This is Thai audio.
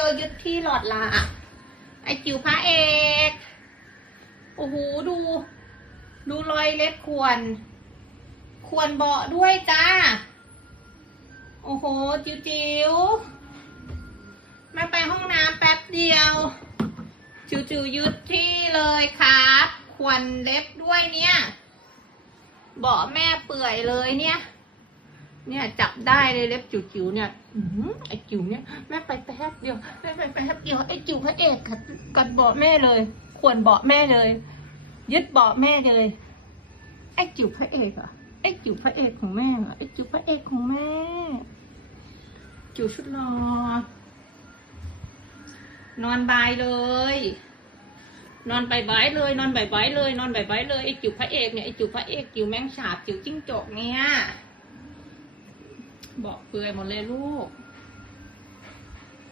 ห้อยยึดที่หลอดละไอจิ๋วพระเอก โอ้โห ดู ดูรอยเล็บควร ควรเบาะด้วยจ้า โอ้โห จิ๋วจิ๋วมาไปห้องน้ำแป๊บเดียว จิ๋วจิ๋วยึดที่เลยครับ ควรเล็บด้วยเนี่ย เบาะแม่เปื่อยเลยเนี่ย เนี่ยจับได้เลยเล็บจิ๋วๆเนี่ยอือหือไอ้จิ๋วเนี่ยแม่ไปแป๊บเดียวแม่ไปแป๊บเดียวไอ้จิ๋วพระเอกกัดกัดเบาะแม่เลยควรเบาะแม่เลย ยึดเบาะแม่เลยไอ้จิ๋วพระเอกเหรอะไอ้จิ๋วพระเอกของแม่เหรอไอ้จิ๋วพระเอกของแม่ จิ๋วชุดรอนอนบายเลย นอนบายบายเลย นอนบายบายเลย นอนบายบายเลยไอจิ๋วพระเอกเนี่ยไอจิ๋วพระเอกจิ๋วแมงสาบจิ๋วจิ้งจกเนี่ย บอกเปื่อยหมดเลยลูก